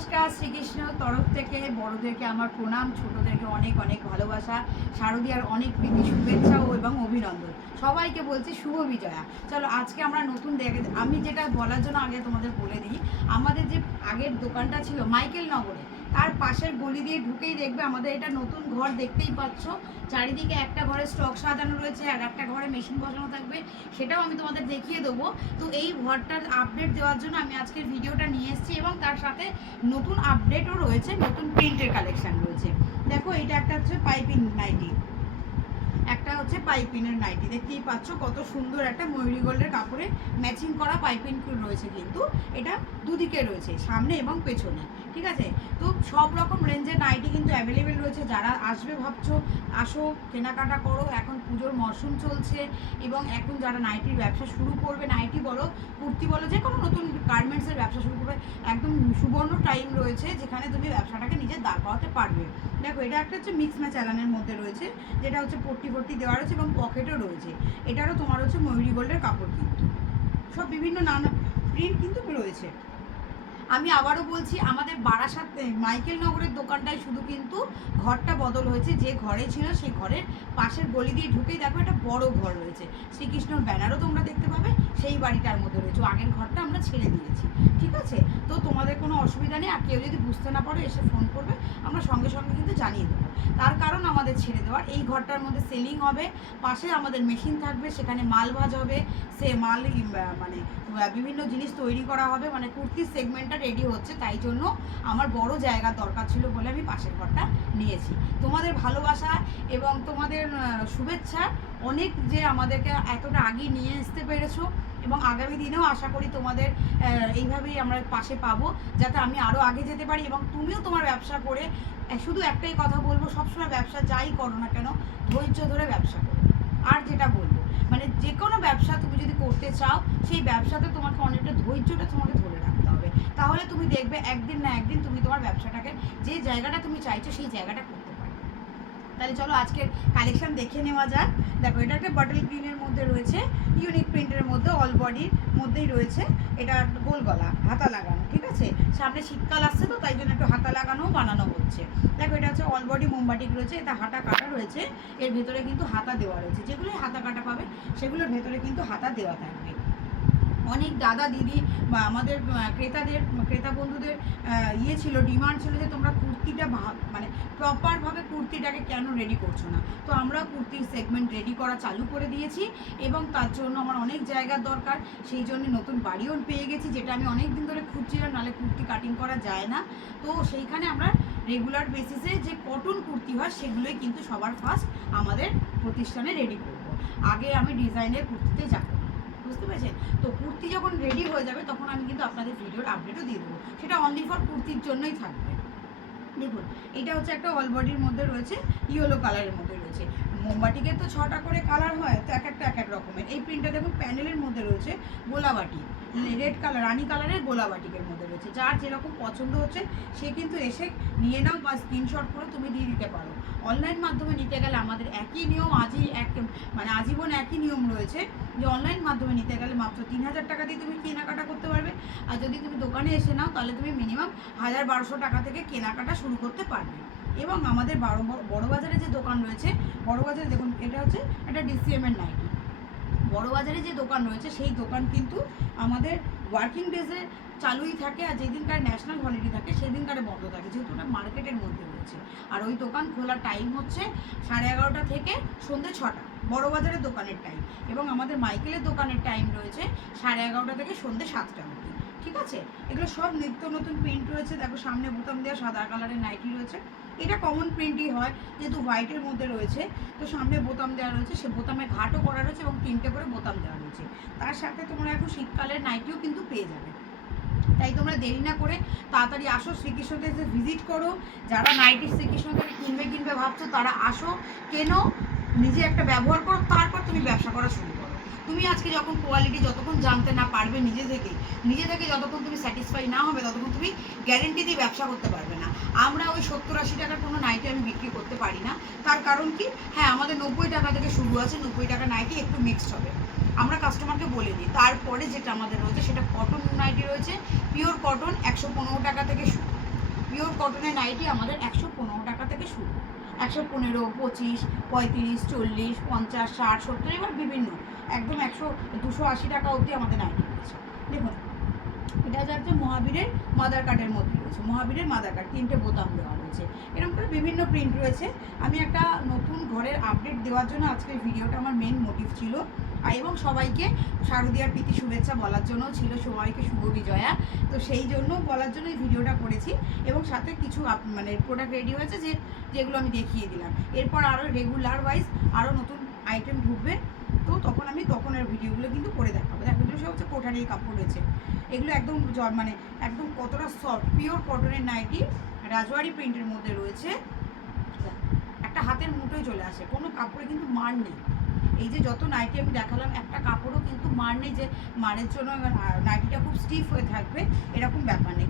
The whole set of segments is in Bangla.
নমস্কার, শ্রীকৃষ্ণ তরফ থেকে বড়দেরকে আমার প্রণাম, ছোটদেরকে অনেক অনেক ভালোবাসা, শারদীয়ার অনেক প্রীতি শুভেচ্ছা ও এবং অভিনন্দন। সবাইকে বলছি শুভ বিজয়া। চলো আজকে আমরা নতুন আমি যেটা বলার জন্য আগে তোমাদের বলে দিই, আমাদের যে আগের দোকানটা ছিল মাইকেল নগরে, তার পাশের গলি দিয়ে ঢুকেই দেখবে আমাদের এটা নতুন ঘর দেখতেই পাচ্ছ। চারিদিকে একটা ঘরে স্টক সাজানো রয়েছে আর একটা ঘরে মেশিন বসানো থাকবে, সেটাও আমি তোমাদের দেখিয়ে দেবো। তো এই ঘরটার আপডেট দেওয়ার জন্য আমি আজকের ভিডিওটা নিয়ে এসেছি এবং তার সাথে নতুন আপডেটও রয়েছে, নতুন প্রিন্টের কালেকশন রয়েছে। দেখো এটা একটা হচ্ছে পাইপিং নাইটি, একটা হচ্ছে পাইপিনের নাইটি, দেখতেই পাচ্ছ কত সুন্দর একটা ময়ূরী গোল্ডের কাপড়ে ম্যাচিং করা পাইপিং রয়েছে, কিন্তু এটা দুদিকে রয়েছে, সামনে এবং পেছনে। ঠিক আছে, তো সব রকম রেঞ্জের নাইটি কিন্তু অ্যাভেলেবেল রয়েছে। যারা আসবে ভাবছো আসো, কেনাকাটা করো, এখন পুজোর মরশুম চলছে এবং এখন যারা নাইটির ব্যবসা শুরু করবে, নাইটি বলো কুর্তি বলো, যে কোনো নতুন গার্মেন্টসের ব্যবসা শুরু করবে, একদম সুবর্ণ টাইম রয়েছে যেখানে তুমি ব্যবসাটাকে নিজে দাঁড় করাতে পারবে। দেখো এটা একটা হচ্ছে মিক্স ম্যাচ অ্যালানের মধ্যে রয়েছে, যেটা হচ্ছে পট্টি দেওয়া রয়েছে এবং পকেটও রয়েছে। এটারও তোমার হচ্ছে ময়ূরী গোল্ডের কাপড়, কিন্তু সব বিভিন্ন নানা প্রিন্ট কিন্তু রয়েছে। আমি আবারও বলছি, আমাদের বারাসাত মাইকেল নগরের দোকানটায় শুধু কিন্তু ঘরটা বদল হয়েছে। যে ঘরে ছিল সেই ঘরের পাশের গলি দিয়ে ঢুকেই দেখো একটা বড় ঘর রয়েছে, শ্রীকৃষ্ণর ব্যানারও তোমরা দেখতে পাবে সেই বাড়িটার মধ্যে রয়েছে। আগের ঘরটা আমরা ছেড়ে দিয়েছি। ঠিক আছে, তো তোমাদের কোনো অসুবিধা নেই, আর কেউ যদি বুঝতে না পারো এসে ফোন করবে, আমরা সঙ্গে সঙ্গে কিন্তু জানিয়ে দেবো। তার কারণ আমাদের ছেড়ে দেওয়ার, এই ঘরটার মধ্যে সেলিং হবে, পাশে আমাদের মেশিন থাকবে, সেখানে মাল ভাজ হবে, সে মাল মানে বিভিন্ন জিনিস তৈরি করা হবে, মানে কুর্তির সেগমেন্টটা রেডি হচ্ছে। তাই জন্য আমার বড় জায়গা দরকার ছিল বলে আমি পাশের ঘরটা নিয়েছি। তোমাদের ভালোবাসা এবং তোমাদের শুভেচ্ছা অনেক, যে আমাদেরকে এতটা আগে নিয়ে আসতে পেরেছো, এবং আগামী দিনেও আশা করি তোমাদের এইভাবেই আমরা পাশে পাবো, যাতে আমি আরও আগে যেতে পারি এবং তুমিও তোমার ব্যবসা করে। শুধু একটাই কথা বলবো, সবসময় ব্যবসা যাই করো না কেন ধৈর্য ধরে ব্যবসা করো। আর যেটা বলবো, মানে যে কোনো ব্যবসা তুমি যদি করতে চাও, সেই ব্যবসাতে তোমাকে অনেকটা ধৈর্যটা তোমাকে ধরে রাখতে হবে, তাহলে তুমি দেখবে একদিন না একদিন তুমি তোমার ব্যবসাটাকে, যে জায়গাটা তুমি চাইছো সেই জায়গাটা করতে পারবে। তাহলে চলো আজকের কালেকশন দেখে নেওয়া যাক। দেখো এটা একটা বাটল গ্রিনের মধ্যে রয়েছে, ইউনিক প্রিন্টের মধ্যে, অল বডির মধ্যেই রয়েছে। এটা গোল গলা, হাতা লাগানো। ঠিক আছে, সামনে শীতকাল আসছে তো তাই জন্য একটু হাতা লাগানো বানানো হচ্ছে। দেখো এটা হচ্ছে অল বডি মোমবাটিক রয়েছে, এটা হাতা কাটা রয়েছে, এর ভেতরে কিন্তু হাতা দেওয়া রয়েছে। যেগুলোই হাতা কাটা পাবে সেগুলোর ভেতরে কিন্তু হাতা দেওয়া থাকবে। অনেক দাদা দিদি বা আমাদের ক্রেতা বন্ধুদের ছিল, ডিমান্ড ছিল যে তোমরা কুর্তিটা মানে প্রপারভাবে কুর্তিটাকে কেন রেডি করছো না। তো আমরা কুর্তির সেগমেন্ট রেডি করা চালু করে দিয়েছি এবং তার জন্য আমার অনেক জায়গার দরকার, সেই জন্য নতুন বাড়িও পেয়ে গেছি, যেটা আমি অনেক দিন ধরে খুঁজছিলাম, নাহলে কুর্তি কাটিং করা যায় না। তো সেইখানে আমরা রেগুলার বেসিসে যে কটন কুর্তি হয় সেগুলোই কিন্তু সবার ফার্স্ট আমাদের প্রতিষ্ঠানে রেডি করব। আগে আমি ডিজাইনের কুর্তিতে যাব, বুঝতে পেরেছেন? তো কুর্তি যখন রেডি হয়ে যাবে তখন আমি কিন্তু আপনাদের ভিডিওর আপডেটও দিয়ে দেবো, সেটা অনলি ফর কুর্তির জন্যই থাকবে। দেখুন এটা হচ্ছে একটা অল বডির মধ্যে রয়েছে, ইয়েলো কালারের মধ্যে রয়েছে। মোমবাটিকের তো 6টা করে কালার হয়, তো এক একটা এক এক রকমের। এই প্রিন্টটা দেখুন প্যানেলের মধ্যে রয়েছে গোলাবাটি, রেড কালার, রানি কালারের গোলাবাটিকের মধ্যে রয়েছে। যার যেরকম পছন্দ হচ্ছে সে কিন্তু এসে নিয়ে নাও বা স্ক্রিনশট করে তুমি দিয়ে দিতে পারো। অনলাইন মাধ্যমে নিতে গেলে আমাদের একই নিয়ম, মানে আজীবন একই নিয়ম রয়েছে, যে অনলাইন মাধ্যমে নিতে গেলে মাত্র 3000 টাকা দিয়ে তুমি কেনাকাটা করতে পারবে, আর যদি তুমি দোকানে এসে নাও তাহলে তুমি মিনিমাম 1200 টাকা থেকে কেনাকাটা শুরু করতে পারবে। এবং আমাদের বড় বাজারে যে দোকান রয়েছে, বড় বাজারে দেখুন এটা হচ্ছে একটা ডিসিএমের নাইটি। বড় বাজারে যে দোকান রয়েছে সেই দোকান কিন্তু আমাদের ওয়ার্কিং ডেজে চালুই থাকে, আর যেদিনকার ন্যাশনাল হলিডে থাকে সেদিনকারে বন্ধ থাকে, যেহেতু ওটা মার্কেটের মধ্যে রয়েছে। আর ওই দোকান খোলার টাইম হচ্ছে 11:30 থেকে সন্ধ্যে 6টা, বড় বাজারের দোকানের টাইম। এবং আমাদের মাইকেলের দোকানের টাইম রয়েছে 11:30 থেকে সন্ধ্যে 7টা অবধি। ঠিক আছে, এগুলো সব নিত্য নতুন প্রিন্ট রয়েছে। দেখো সামনে বোতাম দেওয়া সাদা কালারের নাইটি রয়েছে, এটা কমন প্রিন্টই হয় যেহেতু হোয়াইটের মধ্যে রয়েছে। তো সামনে বোতাম দেওয়া রয়েছে, সে বোতামে ঘাটও করা রয়েছে এবং 3টে করে বোতাম দেওয়া রয়েছে। তার সাথে তোমরা এখন শীতকালের নাইটিও কিন্তু পেয়ে যাবে। তাই তোমরা দেরি না করে তাড়াতাড়ি আসো, শ্রীকৃষ্ণতে এসে ভিজিট করো। যারা নাইটি শ্রীকৃষ্ণ থেকে কিনবে ভাবছো তারা আসো, কেনো, নিজে একটা ব্যবহার করো, তারপর তুমি ব্যবসা করা শুরু করো। তুমি আজকে যখন কোয়ালিটি যতক্ষণ জানতে না পারবে নিজে থেকে যতক্ষণ তুমি স্যাটিসফাই না হবে ততক্ষণ তুমি গ্যারেন্টি দিয়ে ব্যবসা করতে পারবে না। আমরা ওই 70-80 টাকার কোনো নাইটি আমি বিক্রি করতে পারি না। তার কারণ কি, হ্যাঁ আমাদের 90 টাকা থেকে শুরু আছে, 90 টাকা নাইটি একটু মিক্সড হবে, আমরা কাস্টমারকে বলে দিই। তারপরে যেটা আমাদের রয়েছে সেটা কটন নাইটি রয়েছে, পিওর কটন, 115 টাকা থেকে শুরু। পিওর কটনের নাইটি আমাদের 115 টাকা থেকে শুরু, 115, 25, 35, 40, 50, 60, 70, এবার বিভিন্ন একদম 100-280 টাকা অবধি আমাদের নাইটি রয়েছে। দেখুন এটা যাচ্ছে মহাবীরের মাদার কাটের মধ্যে রয়েছে, মহাবীরের মাদার কাট, 3টে বোতাম দেওয়া রয়েছে, এরকম করে বিভিন্ন প্রিন্ট রয়েছে। আমি একটা নতুন ঘরের আপডেট দেওয়ার জন্য আজকের ভিডিওটা আমার মেন মোটিভ ছিল, আর এবং সবাইকে শারদীয়ার প্রীতি শুভেচ্ছা বলার জন্য ছিল, সবাইকে শুভ বিজয়া, তো সেই জন্য বলার জন্য এই ভিডিওটা করেছি। এবং সাথে কিছু মানে প্রোডাক্ট রেডি হয়েছে যেগুলো আমি দেখিয়ে দিলাম। এরপর আরও রেগুলার ওয়াইজ আরও নতুন আইটেম ঢুকবে, তো তখন আমি তখনের ভিডিওগুলো কিন্তু করে দেখাবো। দেখো এগুলো সব হচ্ছে কোঠারি কাপড় রয়েছে, এগুলো একদম মানে একদম কতটা সফট পিওর কটনের নাইটি, রাজওয়ারি প্রিন্টের মধ্যে রয়েছে, একটা হাতের মুঠোয় চলে আসে, কোনো কাপড়ে কিন্তু মার নেই। এই যে যত নাইটি আমি দেখালাম একটা কাপড়ও কিন্তু মার নেই যে মারের জন্য নাইটিটা খুব স্টিফ হয়ে থাকবে, এরকম ব্যাপার নেই।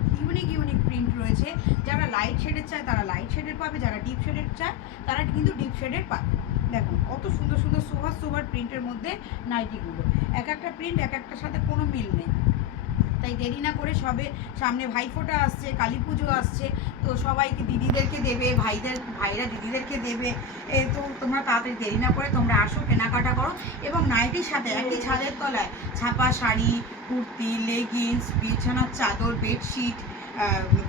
ইউনিক প্রিন্ট রয়েছে, যারা লাইট শেডের চায় তারা লাইট শেডের পাবে, যারা ডিপ শেডের চায় তারা কিন্তু ডিপ শেডের পাবে। দেখুন কত সুন্দর সুন্দর সোভার প্রিন্টের মধ্যে নাইটিগুলো, এক একটা প্রিন্ট এক একটার সাথে কোনো মিল নেই। তাই দেরি না করে সবে সামনে ভাইফোঁটা আসছে, কালী পুজো আসছে, তো সবাইকে দিদিদেরকে দেবে, ভাইরা দিদিদেরকে দেবে, তো তোমরা তাড়াতাড়ি দেরি না করে তোমরা আসো, কেনাকাটা করো। এবং নাইটির সাথে একই ছাদের তলায় ছাপা শাড়ি, কুর্তি, লেগিংস, বিছানার চাদর, বেডশিট,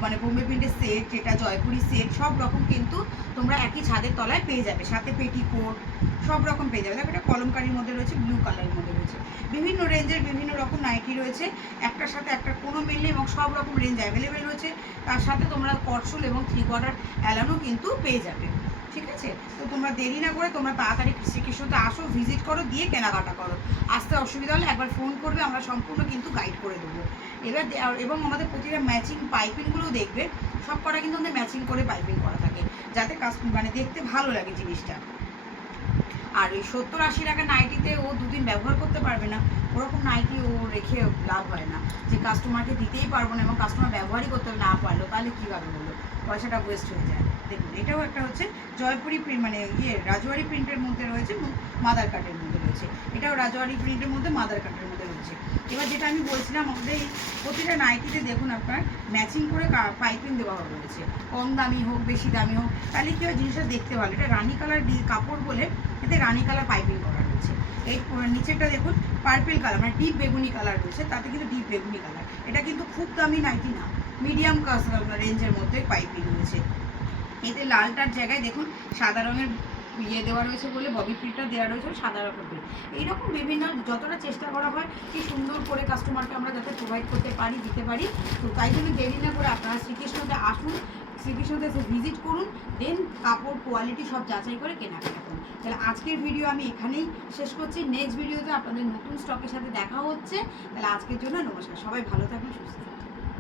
মানে বোম্বে প্রিন্টের সেট, যেটা জয়পুরি সেট, সব রকম কিন্তু তোমরা একই ছাদের তলায় পেয়ে যাবে, সাথে পেটিকোট সব রকম পেয়ে যাবে। দেখো এটা কলমকারির মধ্যে রয়েছে, ব্লু কালারের মধ্যে রয়েছে, বিভিন্ন রেঞ্জের বিভিন্ন রকম নাইটি রয়েছে, একটার সাথে একটা কোনো মিল নেই, এবং সব রকম রেঞ্জ অ্যাভেলেবেল রয়েছে। তার সাথে তোমরা কটসুল এবং 3/4 অ্যালানও কিন্তু পেয়ে যাবে, ঠিক আছে? তো তোমরা দেরি না করে তোমরা তাড়াতাড়ি শ্রীকৃষ্ণতে আসো, ভিজিট করো, দিয়ে কেনাকাটা করো। আসতে অসুবিধা হলে একবার ফোন করবে, আমরা সম্পূর্ণ কিন্তু গাইড করে দেবো। এবার এবং আমাদের প্রতিটা ম্যাচিং পাইপিংগুলোও দেখবে, সব কটা কিন্তু আমাদের ম্যাচিং করে পাইপিং করা থাকে, যাতে মানে দেখতে ভালো লাগে জিনিসটা। আর ওই 70-80 টাকা নাইটিতে ও দুদিন ব্যবহার করতে পারবে না, ওরকম নাইটি ও রেখে লাভ হয় না, যে কাস্টমারকে দিতেই পারবো না এবং কাস্টমার ব্যবহারই করতে না পারলো, তাহলে কীভাবে হলো, পয়সাটা ওয়েস্ট হয়ে যায়। দেখুন এটাও একটা হচ্ছে জয়পুরি প্রিন্ট, মানে রাজওয়ারি প্রিন্টের মধ্যে রয়েছে, মাদার কাটের মধ্যে রয়েছে, এটাও রাজওয়ারি প্রিন্টের মধ্যে মাদার কাটের মধ্যে রয়েছে। এবার যেটা আমি বলছিলাম, আমাদের এই প্রতিটা নাইটিতে দেখুন আপনার ম্যাচিং করে পাইপিং দেওয়া রয়েছে, কম দামি হোক বেশি দামি হোক, তাহলে কী হয় জিনিসটা দেখতে ভালো। এটা রানি কালার কাপড় বলে এতে রানি কালার পাইপিং করা রয়েছে। এই নিচেরটা দেখুন পার্পেল কালার, মানে ডিপ বেগুনি কালার রয়েছে, তাতে কিন্তু ডিপ বেগুনি কালার, এটা কিন্তু খুব দামি নাইটি না, মিডিয়াম রেঞ্জের মধ্যে পাইপিং রয়েছে। এতে লালটার জায়গায় দেখুন সাদা রঙের দেওয়া রয়েছে বলে ববি প্রিন্টটা দেওয়া রয়েছে সাদা রকম প্রিন্ট। এইরকম বিভিন্ন যতটা চেষ্টা করা হয় কি সুন্দর করে কাস্টমারকে আমরা যাতে প্রোভাইড করতে পারি, দিতে পারি, তো তাই জন্য দেরি না করে আপনারা শ্রীকৃষ্ণতে আসুন, শ্রীকৃষ্ণতে এসে ভিজিট করুন, দেন কাপড় কোয়ালিটি সব যাচাই করে কেনাকাটা করুন। তাহলে আজকের ভিডিও আমি এখানেই শেষ করছি, নেক্সট ভিডিওতে আপনাদের নতুন স্টকের সাথে দেখা হচ্ছে। তাহলে আজকের জন্য নমস্কার, সবাই ভালো থাকবেন, সুস্থ থাকবেন।